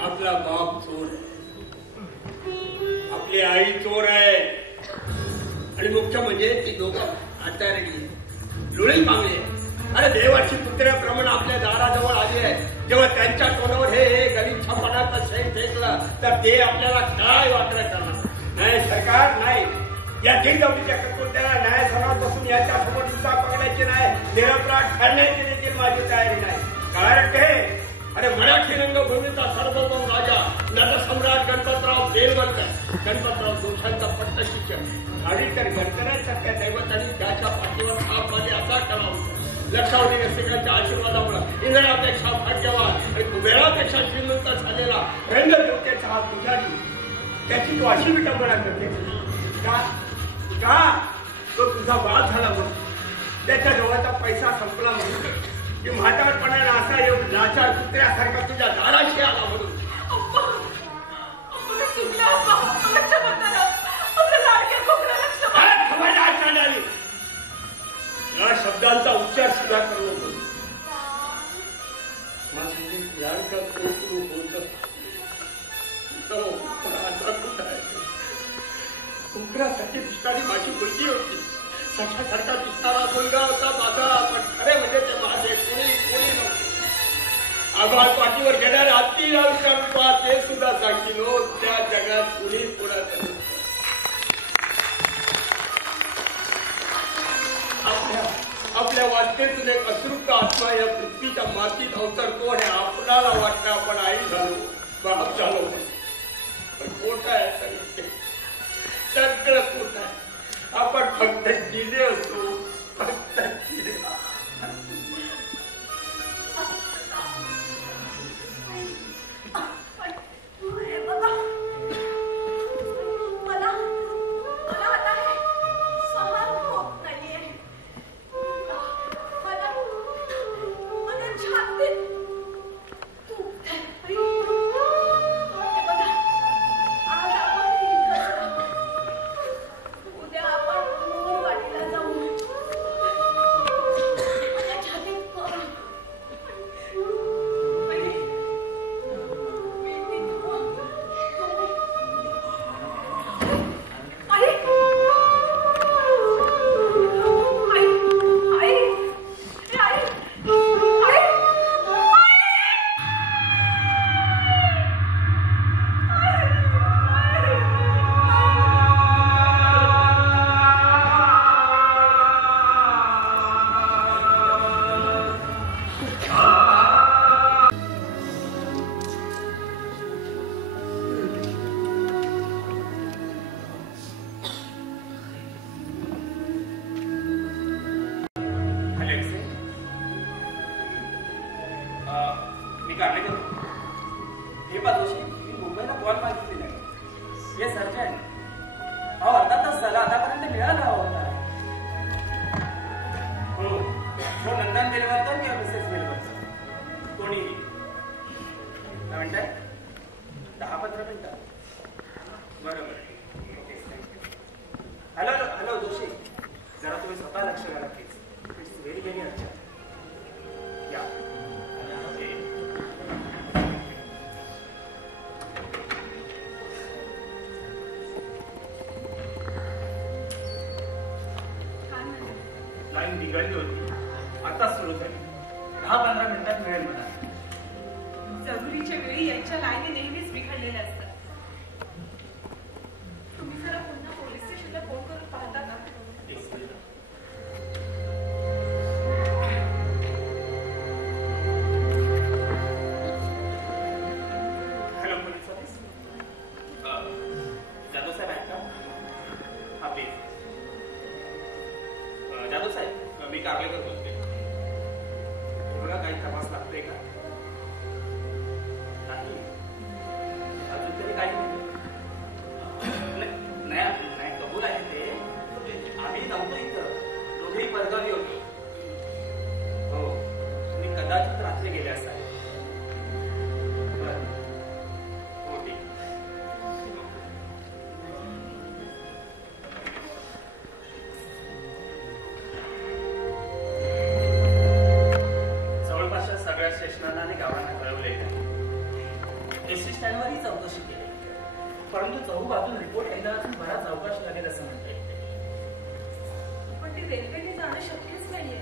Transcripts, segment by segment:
आपला बाप चोर आहे, आपली आई चोर आहे आणि मुख्य म्हणजे ती दोघं हातारडी लुळी मागली. अरे देवाची पुत्र्याप्रमाणे आपल्या दाराजवळ आली आहे. जेव्हा त्यांच्या तोंडावर हे गलिच्छपणाचं शेण फेकलं तर ते आपल्याला काय वाकडं करणार नाही. सरकार नाही, या दिनदौडीच्या कटोट्याला न्यायासनापासून याच्या समोर दिशा पकडायची नाही, निरपराध ठरण्याची देखील माझी तयारी नाही. कारण ते अरे मराठी रंगभूमीचा सार्वभौम राजा नटसम्राट गणपतराव बेलवलकर, गणपतराव जोशांचा पट्ट शिक्षक खाडीकर गणकरांसारख्या दैवतांनी त्याच्या पाठीवर थाप मारली असा करावा. लक्षावधी रसिकांच्या आशीर्वादामुळे इंद्रापेक्षा भाग्यवान आणि कुबेरापेक्षा श्रीमंत झालेला रंगज्योतीचा हा पुजारी, त्याची तू अशी विटंबना करते का? तो तुझा बाद झाला म्हणून, त्याच्या जवळचा पैसा संपला म्हणून, की म्हातारपणाने असा योग लाचार कुत्र्यासारखा तुझ्या दाराशी आला म्हणून. या शब्दांचा उच्चार सुद्धा करू नको. माझं लाडका कोकरू होत कुकरासाठी दिसणारी माझी मुलगी होती, सशासारखा दिसणारा मुलगा होता माझा. पण खरे म्हणजे ते माझे कोणी नव्हते. आभाळ पाठीवर घेणारे हत्ती रूपात ते सुद्धा सांगतील हो, त्या जगात कुणी पुढाचं नसतं. आपल्या वाटेतून एक अश्रुक्त आत्मा या पृथ्वीच्या मातीत अवतरतो आणि आपणाला वाटतं आपण आई झालो, बाप झालो, पण खोट आहे सगळं खोट आहे. आपण फक्त जिले असतो, फक्त जिले. लाईन बिघडली होती, आता सुरू झाली. 10-15 मिनिटात मिळेल मला. जरुरीच्या वेळी यांच्या लाईनी नेहमीच बिघडलेल्या असतात. तुम्ही जरा पुन्हा पोलीस स्टेशनला फोन करून पाहता का? हॅलो पोलीस ऑफिस, जाधव साहेब आहेत का? हा प्लीज. जाधव साहेब, मी कारलेकर बोलते. तुम्हाला काही तपास लागतोय का? नाही, अजून तरी काही नाही. कबूल आहे ते. आम्ही नव्हतो इथं, दोघेही परगावी होतो. हो, तुम्ही कदाचित रात्री गेले असाल. बरं, हो ठीक. जवळपासच्या सगळ्या स्टेशनला एसटी स्टँडवरही चौकशी केली, परंतु चहूबाजून रिपोर्ट यायला अजून बराच अवकाश लागेल असं म्हणता येते. पण ती रेल्वेने जाणं शक्यच नाहीये.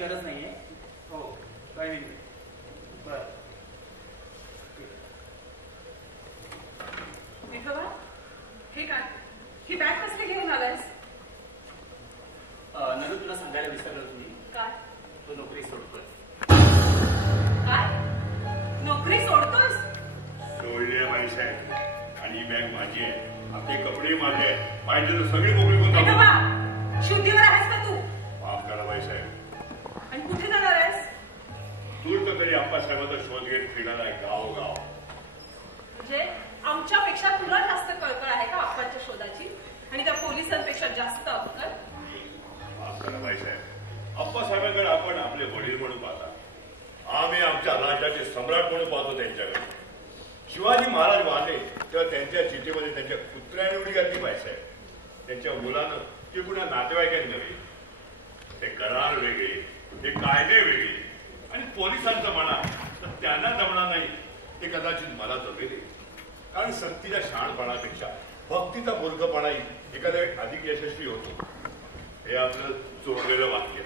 गरज नाहीये. हो कळवीन. बर विठोबा, हे काय? ही बॅग कसली घेऊन आलायस? नरू, तुला सांगायला विसरलो तुम्ही. काय? तो नोकरी सोडतोय. काय? नोकरी सोडतोस? सोडली बाईसाहेब, आणि ही बॅग माझी आहे, आपले कपडे माझे आहेत, पाहिजे तर सगळी मोकळी होता. विठोबा, शुद्धीवर आहेस का तू? माफ करा बाईसाहेब. आणि कुठे जाणार आहेस? दूर तर तरी आप्पासाहेबाचा शोध घेत फिरणार आहे गावोगाव. म्हणजे आमच्यापेक्षा तुला जास्त कळकळ आहे का आप्पाच्या शोधाची, आणि त्या पोलिसांपेक्षा जास्त अक्कल? माफ करा बाईसाहेब, आप्पासाहेबांकडे आपण आपले वडील म्हणून पाहता, आम्ही आमच्या राज्याचे सम्राट म्हणून पाहतो त्यांच्याकडे. शिवाजी महाराज वाढले तेव्हा त्यांच्या चिठ्ठीमध्ये त्यांच्या पुत्राने उडी घातली बाईसाहेब. त्यांच्या मुलानं ते कुणा नातेवाईकांनी नव्हे. ते करार वेगळे, ते कायदे वेगळे, आणि पोलिसांचं म्हणा तर त्यांना जमणार नाही ते कदाचित मला जमेल. कारण सक्तीच्या शहाणपणापेक्षा भक्तीचा मूर्खपणा एखाद्या वेळी अधिक यशस्वी होतो. हे आपलं चोरलेलं वाक्य.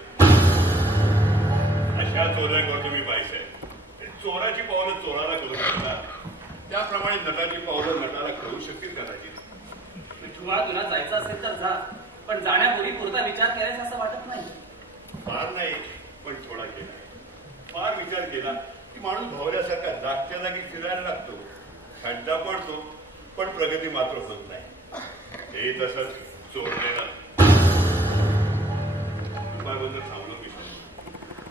अशा चोऱ्या करतो मी बाईसाहेब. चोराची पावलं चोराला करू शकतात, त्याप्रमाणे नटाची पावलं नटाला कळू शकतील कदाचित. तुम्हाला तुला जायचं असेल तर जा, पण जाण्यापूर्वी पुरता विचार करायचा असं वाटत नाही. फार नाही, पण थोडा केला. फार विचार केला की माणूस भवऱ्यासारखा जागच्या जागी फिरायला लागतो, खड्डा पडतो, पण प्रगती मात्र होत नाही. हे तसंच चोरलेलं. दुपारबंद थांबलो की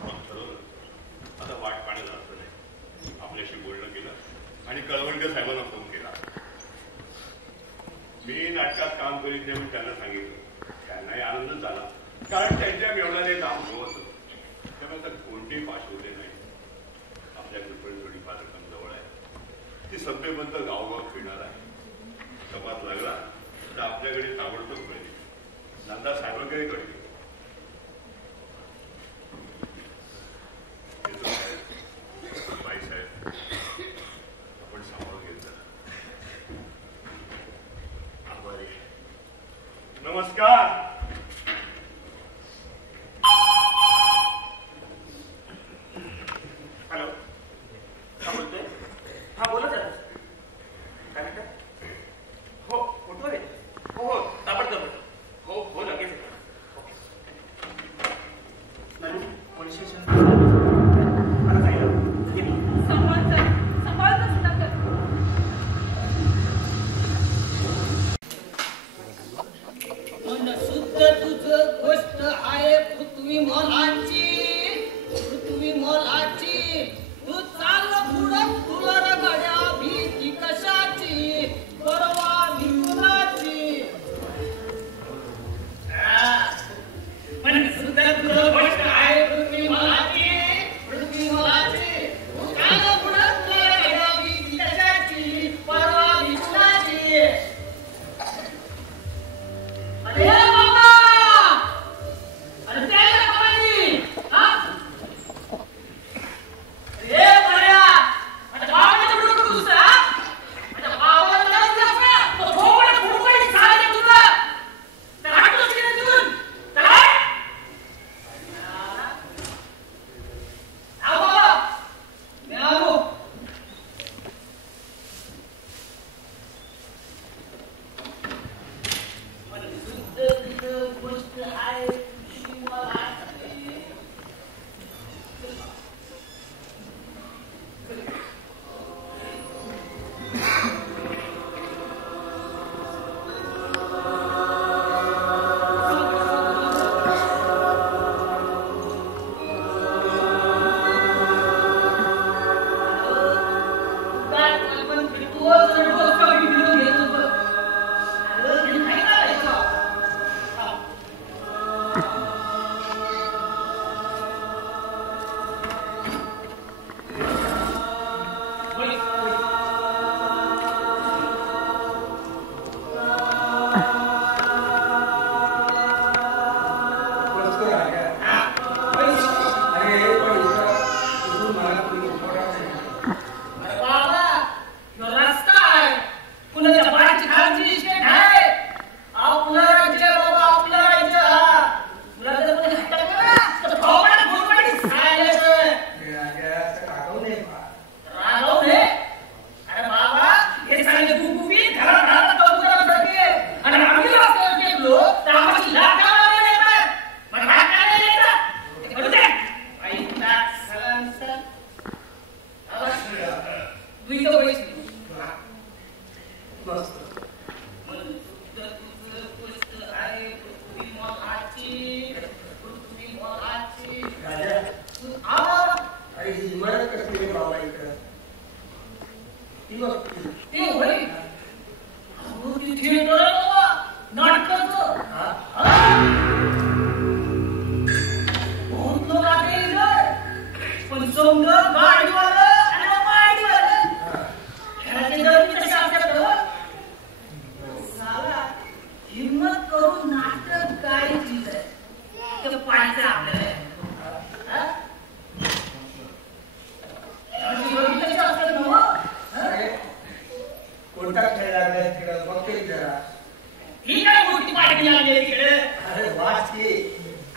मग ठरवलं आता वाट पाण्यात जायचं नाही. आपल्याशी बोलणं केलं आणि कळवणकर साहेबांना फोन केला. मी नाटकात काम करीत नाही म्हणून त्यांना सांगितलं. त्यांनाही आनंद झाला, कारण त्यांच्या मिळवणारे काम होत त्यामुळे तर कोणतेही पाशवले नाही. आपल्याकडे पण थोडीफार रक्कम जवळ आहे, ती सभ्यबंद गावगाव फिरणार आहे. तपास लागला तर आपल्याकडे ताबडतोब मिळेल. नंदा साहेबांकडे कळली. बाईसाहेब, आपण सांभाळून घेतलं. आभारी. नमस्कार. हॅलो, हा बोलतोय. हा बोला जरा. काय म्हणता? हो कुठवर आहे? हो हो ताबडतोब. हो हो लगेच येतो. पोलीस स्टेशन मला जायला. शुद्ध तुझ गोष्ट आहे पृथ्वी मोलाची, पृथ्वी मोलाची. तू चाल पुढं तुला रगड्या भीती कशाची, परवा विकुलाची. पण शुद्ध तुझ गोष्ट आहे पृथ्वी मोलाची, पृथ्वी मोलाची. तू चाल पुढं तुला रगड्या भीती कशाची, परवा विकुलाची. अरे बाबा, अरे त्या बाबांनी सोंग गाडीवालं आणि माडीवालं खेळाचे जर कसे असतात साला हिम्मत करून नाटक काय चीज आहे ते पाहायचं आपल्याला कोणता खेळ लागलाय तिकडे बघते जरा ही काय मोठी पार्टी लागली तिकडे अरे वाच की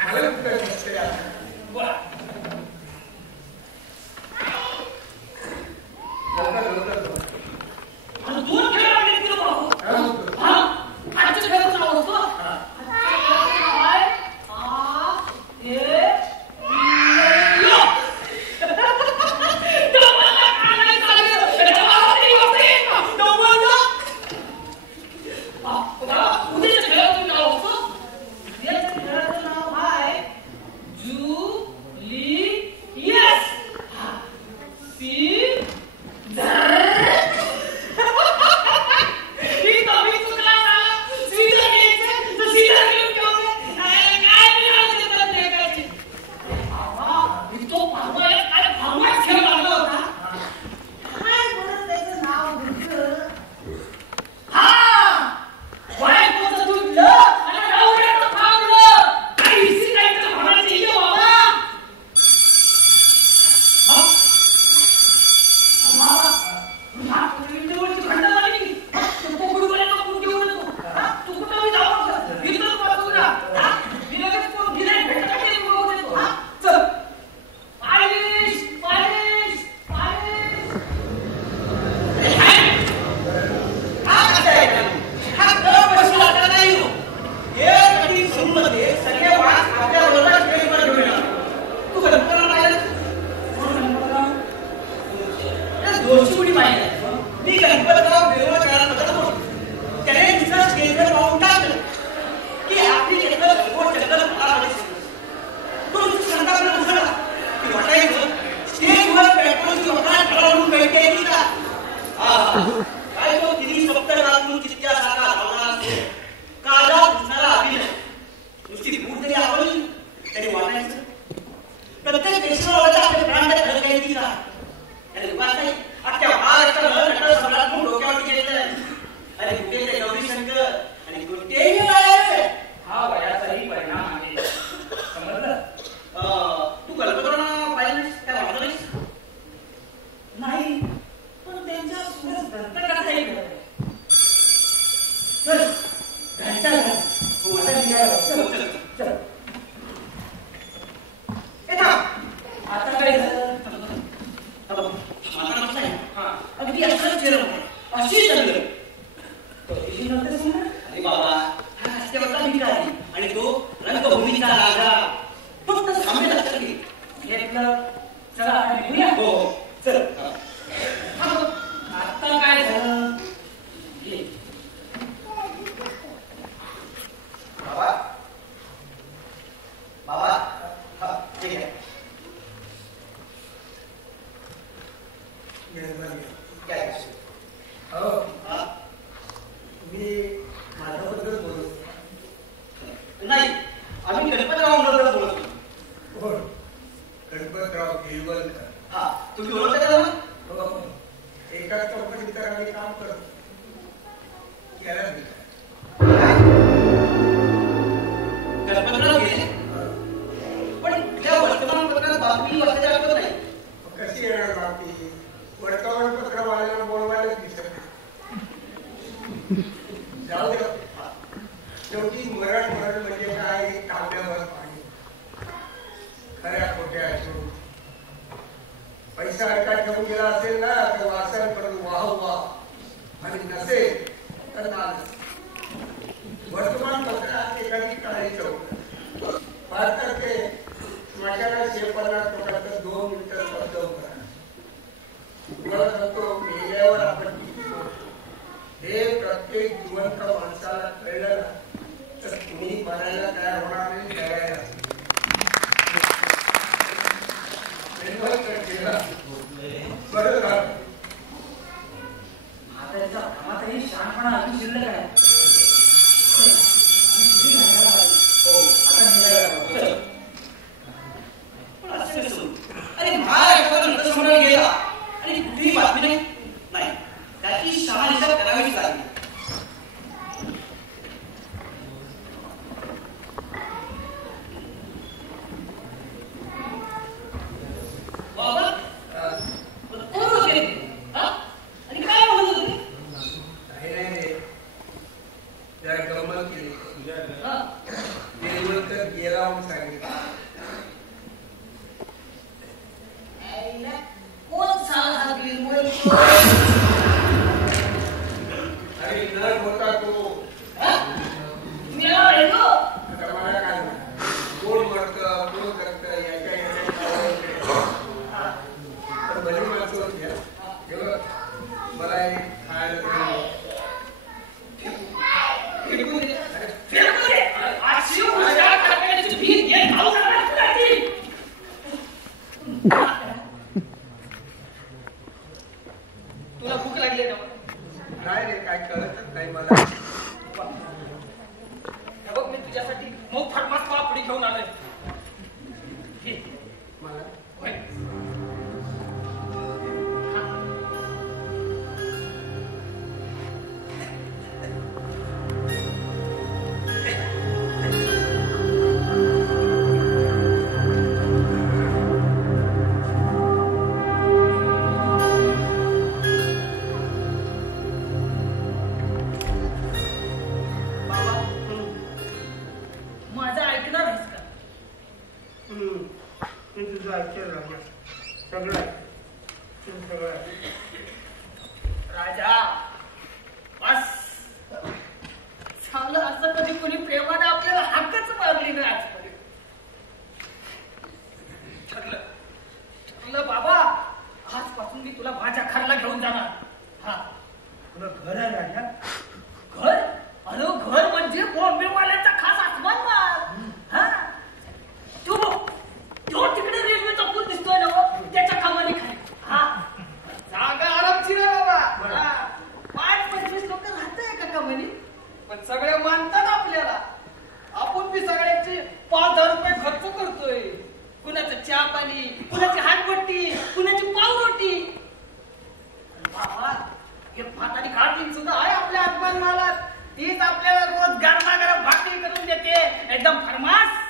आलं कुठं दिसतंय आता. लवकर लवकर आणि दोन खेळ लागले तिकडे बाबू हा आजच्या खेळाचं नाव असतो अरे तुझं ऐकेल राजा, सगळं ऐकेल. तू सगळं ऐकेल. राजा बस झालं. असं कधी कोणी प्रेमाने आपल्याला हाकच मारली नाही आजपर्यंत. ठरलं बाबा, आजपासून मी तुला माझ्या घरला घेऊन जाणार. हा तुला घर आहे राजा? घर? अरे घर म्हणजे बॉम्बेवाल्याचा खास आत्मान मार. हा तो तिकडे रेल्वेचा पूल दिसतोय ना, त्याच्या कमानी खाली. हा जागा आरामशीर आहे बाबा. 5-25 लोक राहत एका कमानी, पण सगळे मानतात आपल्याला. आपण बी सगळ्यांचे 5,000 रुपये खर्च करतोय. कुणाचं चहा पाणी, कुणाची हातपट्टी, कुणाची पावरोटी. बाबा एक म्हातारी खाटीन सुद्धा आहे आपल्या आत्मान मालात. तीच आपल्याला रोज गरमागरम भाकरी करून देते, एकदम फरमास.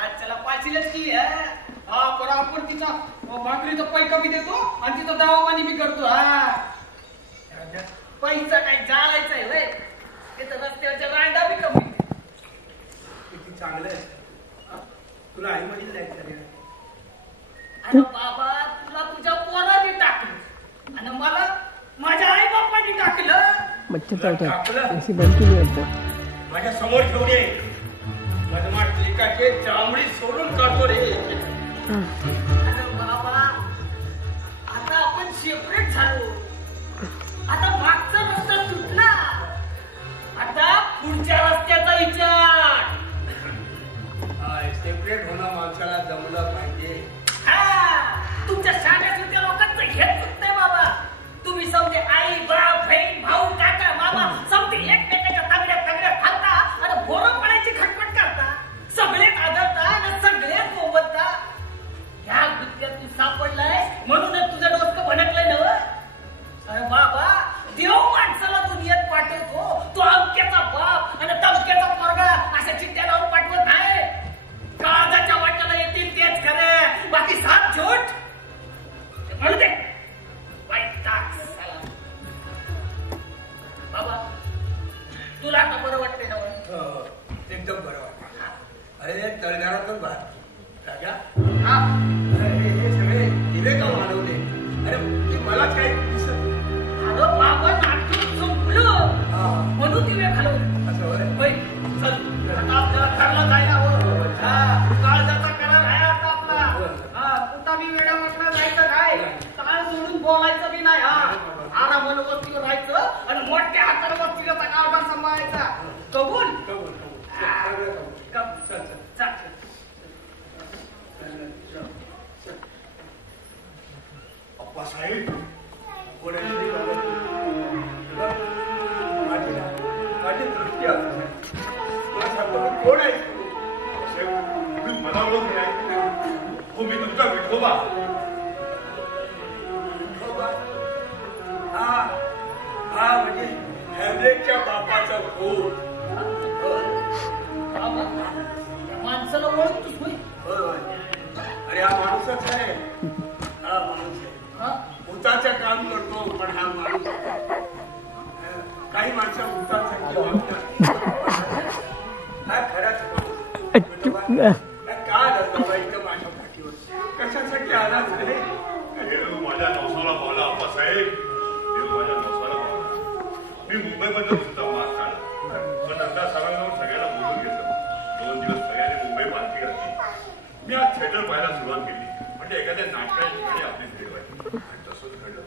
आजच्याला पाचीलच की पण आपण तिचा भाकरीचा पैका बी देतो आणि तिचा दवा पाणी बी करतो. पैसा काय जाळायचा आहे वय. तिथं रस्त्यावरच्या रांडा बी कमी. किती चांगलं आहे. तुला आई वडील नाही का रे? अरे बाबा, तुला तुझ्या पोराने टाकलं आणि मला माझ्या आई बापाने टाकलं. टाकलं बंद केली वाटतं. माझ्या समोर ठेवले. माझं माटलिकाचे चामडी सोडून काढतो रे. अरे बाबा, आता आपण सेपरेट झालो. आता मागचा रस्ता सुटला. आता पुढच्या रस्त्याचा विचार. सेपरेट होणं माणसाला जमलं पाहिजे. तुमच्या शाळेत सुद्धा लोकांचं हेच चुकतंय बाबा. तुम्ही समजे आई बाप बहीण भाऊ काका मामा समजे एकमेकाच्या तगड्या घालता आणि भोरं पडायची खटपट करता. सगळेच आदरता आणि सगळेच मोबदता. ह्या गुत्त्यात तू सापडलाय म्हणूनच तुझं डोसकं भडकलंय नव. अरे बाबा, देव माणसाला दुनियेत पाठवतो. तो अमक्याचा बाप आणि तमक्याचा पोरगा अशा चिठ्ठ्या लावून पाठवत नाही. काळजाच्या वाट्याला येतील तेच खरे, बाकी सात झोट. म्हणू दे बाबा, तुला आता बरं वाटतंय ना? एकदम बरं वाटतं. अरे तळगारातून भात राजा. हे सगळे दिले का वाढवले? अरे मला काय दिसत. अरे बाबा, नाटक संपलं म्हणून दिवे घालवले. असं होय. चल आता आपल्याला घरला जायला हवं. काळजाचा करार आहे आता आपला. कुठं बी वेळा वाकडा जायचं नाही. काळ सोडून बोलायचं बी नाही. आरामानं वस्तीवर राहायचं आणि मोठ्या हाताने वस्तीचा कारभार सांभाळायचा. कबूल? कबूल. चल चल चल. अप्पासाहेब, कोणाची माझी दृष्टी आहे. तुला सांगतो मी कोण आहे. तुम्ही मला ओळख नाही. हो, मी तुमचा विठोबा. हा म्हणजे हॅमलेटच्या बापाचा भूत. माणसाला ओळखतोस होय? अरे हा माणूसच आहे. हा माणूस आहे. भूताचं काम करतो पण हा माणूस आहे. काही माणसं भूतांसारखी वागतात. हा खराच माणूस. का धरतो इथं माझ्या पाठीवर? कशासाठी आलाच रे? देव माझ्या नवसाला पावला अप्पासाहेब. देव माझ्या नवसाला पावला. मी मुंबईमध्ये सुद्धा मार्क काढला, पण नंतर सरांवर सगळ्यांना बोलून घेतलं. 2 दिवस सगळ्यांनी मुंबई पालखी घातली. मी आज थिएटर पाहायला सुरुवात केली. म्हणजे एखाद्या नाटकाच्या ठिकाणी आपली भेट व्हायची. आणि तसंच घडलं.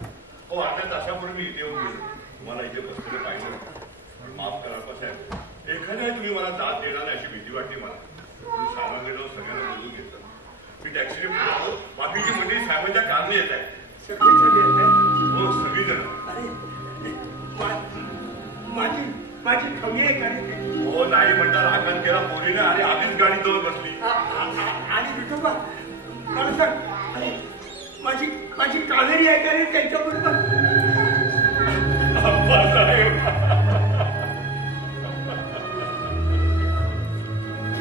हो, अर्ध्या तासापूर्वी मी इथे येऊन गेलो. तुम्हाला इथे बसलेलं पाहिलं. माफ करा अप्पासाहेब. एखाद्या तुम्ही मला दाद देणार नाही अशी भीती वाटली मला. म्हणून साहेबांकडे जाऊन सगळ्यांना बोलून घेतलं. मी टॅक्सीने पुढे बाकीची मंडळी साहेबांच्या कामने येत आहे. सगळीच येत आहे. हो, सगळीजण. अरे माझी खमी आहे का रे? हो, नाही म्हणतात. आघात केला पोरीने आणि आधीच गाडी जाऊन बसली. आणि विठोबा मला सांग, अरे माझी कावेरी आहे का रे त्यांच्याबरोबर?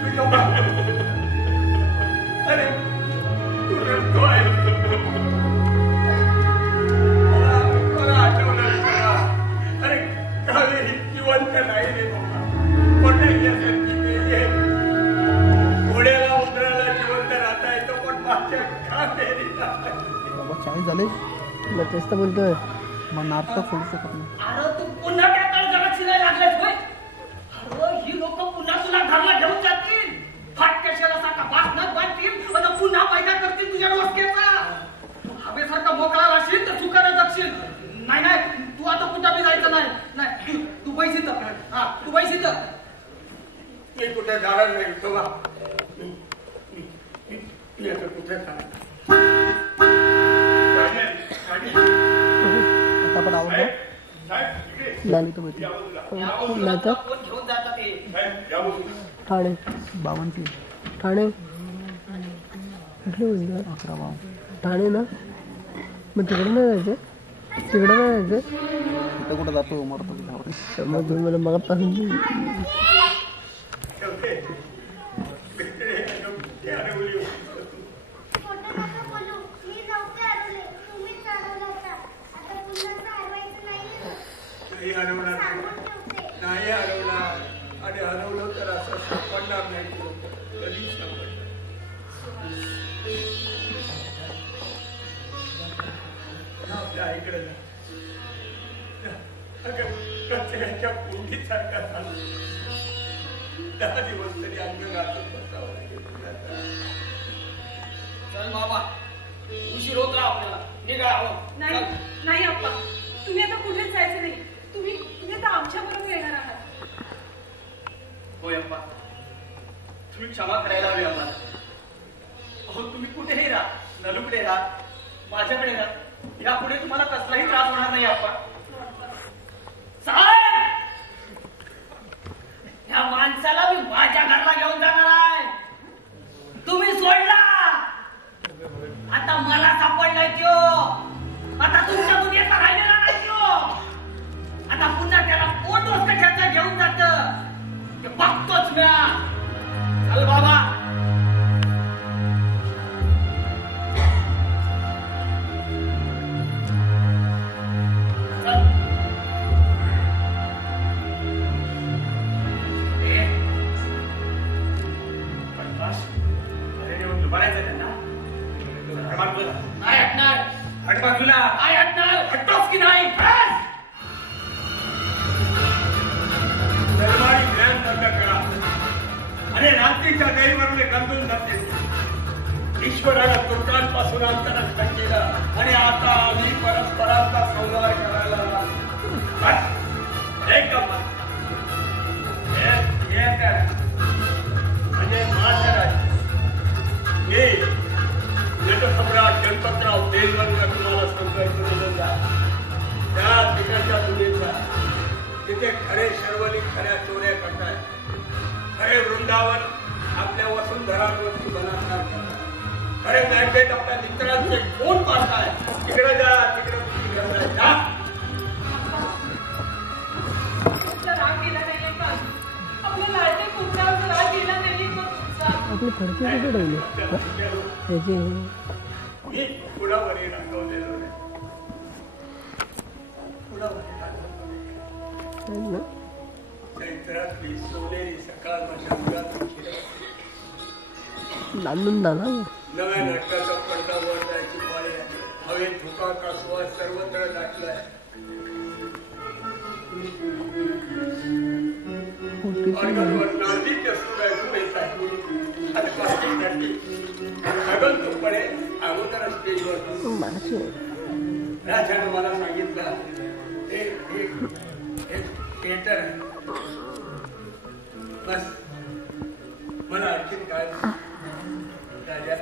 विठोबा, अरे तू रडतो आहे. मला आठवलं विठोबा. अरे कावेरी जिवंत नाही रे बाबा. घोड्याला उतरायला जिवंत राहता येतं पण माझ्या कामेरीला बाबा 40 झाले तुला तेच तर बोलतोय मग नाटक सोडू शकत नाही. अरे तू पुन्हा त्या तळजाला शिरायला लागलास होय. अरे ही लोक पुन्हा तुला घरला घेऊन जातील, फाटक्या शेरासारखा बासनात बांधतील आणि पुन्हा पैदा करतील तुझ्या डोसक्याचा. तू हवेसारखा मोकळा राहशील तर चुकाने जगशील. नाही नाही तू आता कुठं बी जायचं नाही. नाही तू पैसे तर हा तू पैसे तर मी कुठे जाणार नाही तेव्हा मी आता कुठे जाणार. आता पण आवडतो नाही तर भेटू नाही तर कोण घेऊन जातात ते. ठाणे बाबांची ठाणे कुठले बोलतो 11 बाबा ठाणे ना मग तिकडे नाही जायचं तिकडे नाही जायचं तिथे कुठं जातो मरतो तिथे. मग तुम्ही मला मगापासून नाही हरवणार आणि हरवलं तर असं सापडणार नाही. कधी सापडणार आपल्या आईकडे कचऱ्याच्या पुंडीसारखा झाला. 10 दिवस तरी अंग घातून बसावं लागेल. चल बाबा उशीर होत राहा आपल्याला. निघा हवं. नाही नाही अप्पा, तुम्ही आता कुठेच जायचं नाही. तुम्ही आता आमच्या बरोबर येणार आहात. होय अप्पा, तुम्ही क्षमा करायला हवी आम्हाला. अहो तुम्ही कुठेही राहा, नलुकडे राहा, माझ्याकडे राहा, यापुढे तुम्हाला कसलाही त्रास होणार नाही अप्पा. साहेब, या माणसाला मी माझ्या घरला घेऊन जाणार आहे. तुम्ही सोडला, आता मला सापडलाय त्यो. आता तुमच्या दुनियेचा राहिलेला नाही त्यो. आता पुन्हा त्याला कोण कशाचा घेऊन जात ते बघतोच ना. चल बाबा. बरायचं त्यांना नाही हटणार. हटबाजूला नाही हटणार. हटतोच की नाही. दरबारी ज्ञान बंद करा आणि रात्रीच्या गैरवरून गंतून जाते. ईश्वरानं दुर्गांपासून आमचं रक्षण केलं आणि आता आम्ही परस्परांचा संहार करायला लागलो. एकदम म्हणजे महाराज मी नटसम्राट गणपतराव देशवरकर तुम्हाला सांगायचं बोलूया. त्या तिकडच्या दुनियेचा तिथे खरे शर्वली खऱ्या चोऱ्या करताय. खरे वृंदावन आपल्या वसुंधरावरती बलात्कार करताय. खरे मॅगनेट आपल्या मित्रांचे कोण पाहताय. तिकडे जा, तिकडे तुम्ही जा. तुमचा राग गेला नाहीये का? आपल्या लाडक्या कुत्र्यावर राग गेला नाहीये का तुमचा? आपली फडकी कुठे ठेवली त्याची मी कुणावरही रागवलेलो नाही. कुणावरही रागवलेलो नाही. चैत्रातली सोनेरी सकाळ माझ्या मुलातून शिरत. नांदून दादा नव्या नाटकाचा पडदा वर जायची पाळी आहे. हवेत धुकाचा श्वास सर्वत्र दाटलाय. ऑर्गनवर नांदीच्या सुरायचं पैसा आहे. आणि बाकीसाठी सगळंपणे अगोदर स्टेजवर राजानं मला सांगितलं थिएटर बस. मला आणखीन काय राजा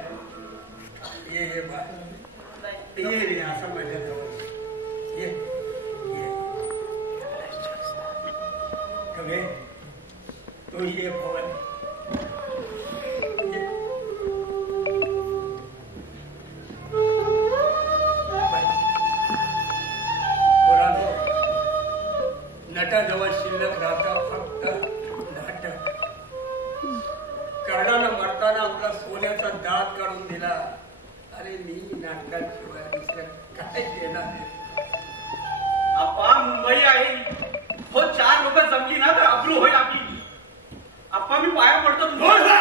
ये बा ये रे असं माझ्याजवळ ये कवे तो ये भवन नटाजवळ शिल्लक राहता फक्त नाटक. कर्णानं मरताना आपला सोन्याचा दात काढून दिला. अरे मी नाटकाशिवाय दुसरं काय देणार नाही. आप्पा मुंबई आहे. हो 4 लोक जमली ना तर अब्रू होईल आपली. आप्पा मी पाया पडतो तुम्हाला.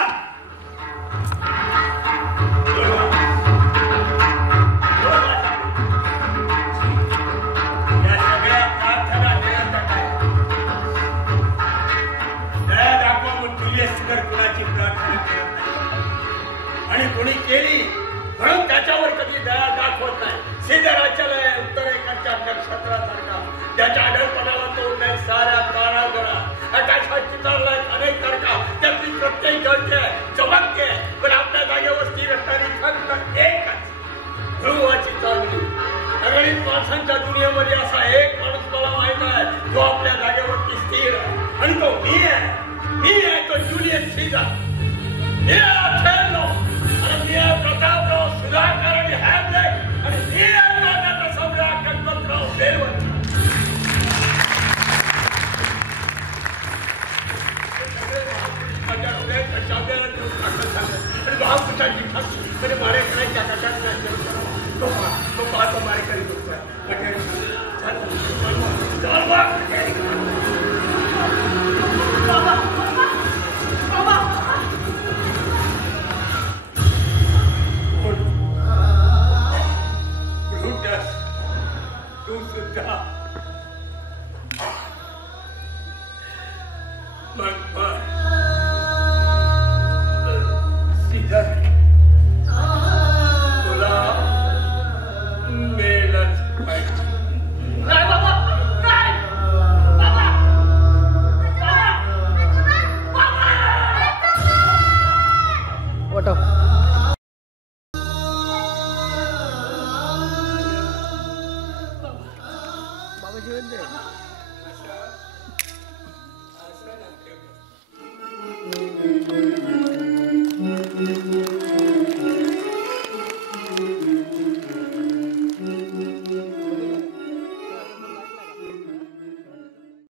म्हणून त्याच्यावर कधी दया दाखवत नाही. सीधे राज्याला उत्तरेकडच्या नक्षत्रासारखा ज्याच्या आढळपणाला तोड नाही साऱ्या कारागरा आकाशात चितारलाय अनेक तारखा त्यातली प्रत्येक घडते चमकते पण आपल्या जागेवर स्थिर असणारी फक्त एकच ध्रुवाची चांगली. सगळीच माणसांच्या दुनियेमध्ये असा एक माणूस मला माहित आहे जो आपल्या जागेवरती स्थिर आहे आणि तो मी आहे तो ज्युलियस सीझर. मी आहे अथेल्लो आणि मी आहे प्रतापराव सुधाकर आणि हॅमलेट आणि मी आहे माझा सम्राट गणपतराव बेलवंत. माझ्या हृदयाच्या शाब्याला देऊन टाकत झालं आणि महापुरुषांची खास मारे करायच्या कटात तो पाहतो मारे करीत होता.